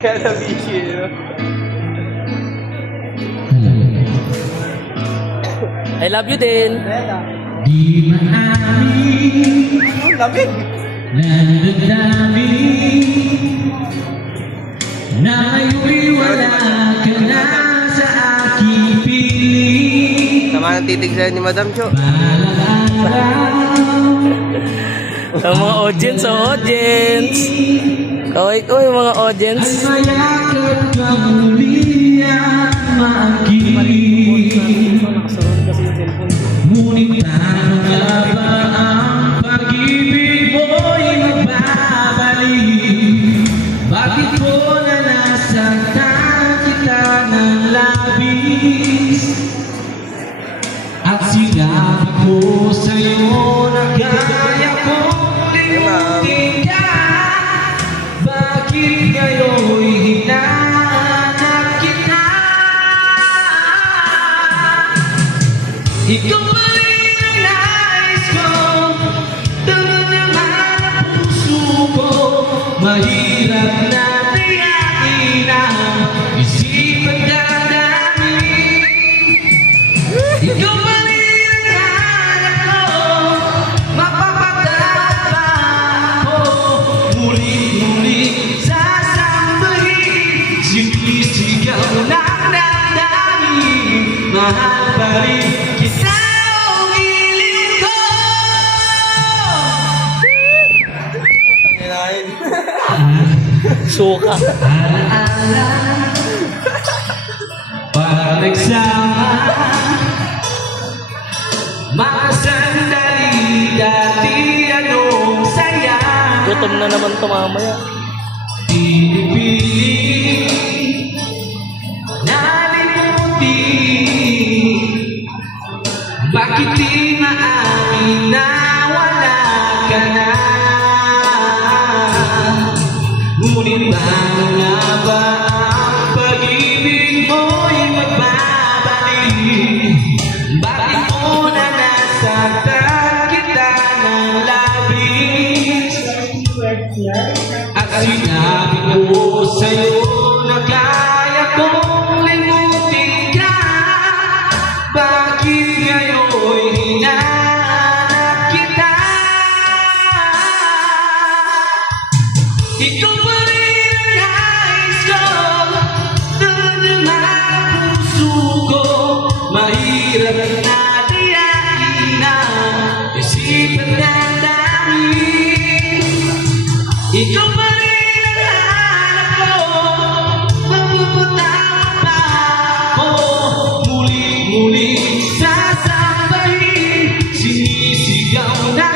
Kaya video. I love you din. Di maamin Ang lamig. Nandadaming na ngayon'y wala ka na sa aking piling. Sama ng titig sa'yo ni Madam Cho. Balang araw Ang mga audience. Kaway mga audience. ay mayakap ka muli at maakilig. Ngunit paano nga ba ang pag-ibig mo'y magbabalik? Bakit ko na nasaktan kita ng labis? At sinabi ko sa'yo na kaya kong limutin ka. Bakit ngayon'y hinanap kita? Ikaw pa rin ang nais ko, tangan naman ang puso ko. Mahirap na tiyakin ang isipan dadami. Ikaw pa rin ang hanap ko, mapapagdaba ako. Muli-muli sasambahin, sinisigaw ng damdamin. Mahal pa rin kita o gilid ko. Kinain. Suka. Alaala, para nagsama, mga sandali dati anong saya. Gutom na naman to mamaya. Pinipiling, nalimutin. Bakit di maamin na wala ka na? Ngunit paano nga ba ang pag-ibig mo'y magbabalik? Bakit mo na nasaktan kita ng labis? At sinabi ko sa'yo na kaya kong limutin ka. Bakit ngayon'y hinanap kita? Ikaw pa rin ang nais ko, tangan ang puso ko. Mahirap na tiyakin ang isipan ng dami. Ikaw pa rin ang hanap ko, mapuputang pa ako. Muli-muli sasambahin, sinisigaw na